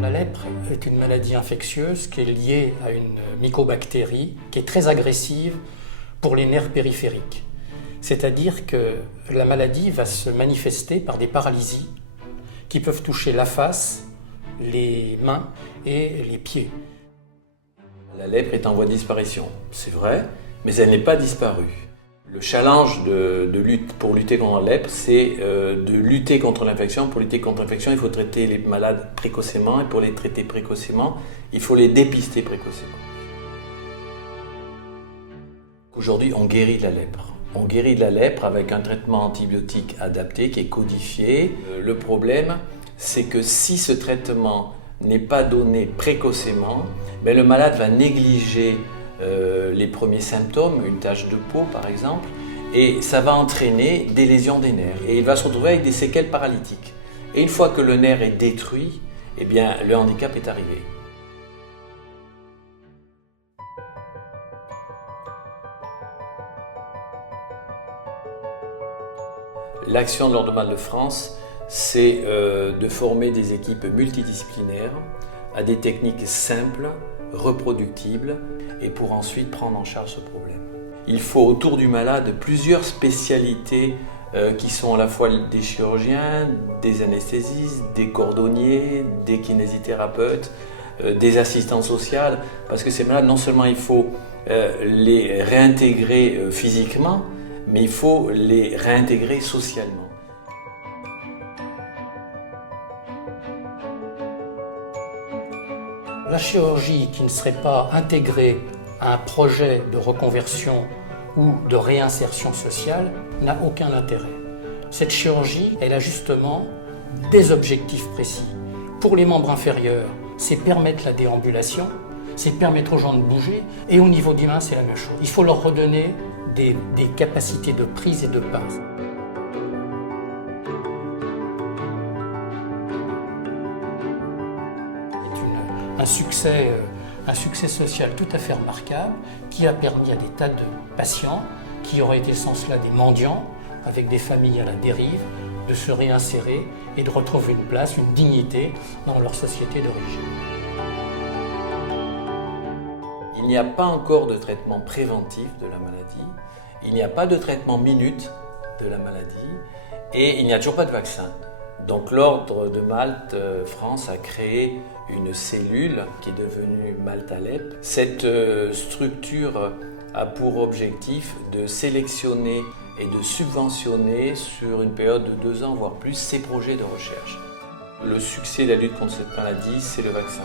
La lèpre est une maladie infectieuse qui est liée à une mycobactérie qui est très agressive pour les nerfs périphériques. C'est-à-dire que la maladie va se manifester par des paralysies qui peuvent toucher la face, les mains et les pieds. La lèpre est en voie de disparition, c'est vrai, mais elle n'est pas disparue. Le challenge pour lutter contre la lèpre, c'est de lutter contre l'infection. Pour lutter contre l'infection, il faut traiter les malades précocement, et pour les traiter précocement, il faut les dépister précocement. Aujourd'hui, on guérit de la lèpre. On guérit de la lèpre avec un traitement antibiotique adapté qui est codifié. Le problème, c'est que si ce traitement n'est pas donné précocement, le malade va négliger les premiers symptômes, une tache de peau par exemple, et ça va entraîner des lésions des nerfs. Et il va se retrouver avec des séquelles paralytiques. Et une fois que le nerf est détruit, le handicap est arrivé. L'action de l'Ordre du Mal de France, c'est de former des équipes multidisciplinaires à des techniques simples, reproductibles, et pour ensuite prendre en charge ce problème. Il faut autour du malade plusieurs spécialités qui sont à la fois des chirurgiens, des anesthésistes, des cordonniers, des kinésithérapeutes, des assistantes sociales, parce que ces malades, non seulement il faut les réintégrer physiquement, mais il faut les réintégrer socialement. La chirurgie qui ne serait pas intégrée à un projet de reconversion ou de réinsertion sociale n'a aucun intérêt. Cette chirurgie, elle a justement des objectifs précis. Pour les membres inférieurs, c'est permettre la déambulation, c'est permettre aux gens de bouger, et au niveau des mains, c'est la même chose. Il faut leur redonner des capacités de prise et de passe. Un succès social tout à fait remarquable qui a permis à des tas de patients qui auraient été sans cela des mendiants, avec des familles à la dérive, de se réinsérer et de retrouver une place, une dignité dans leur société d'origine. Il n'y a pas encore de traitement préventif de la maladie, il n'y a pas de traitement minute de la maladie et il n'y a toujours pas de vaccin. Donc l'Ordre de Malte France a créé une cellule qui est devenue Malte-Alep. Cette structure a pour objectif de sélectionner et de subventionner sur une période de 2 ans, voire plus, ces projets de recherche. Le succès de la lutte contre cette maladie, c'est le vaccin.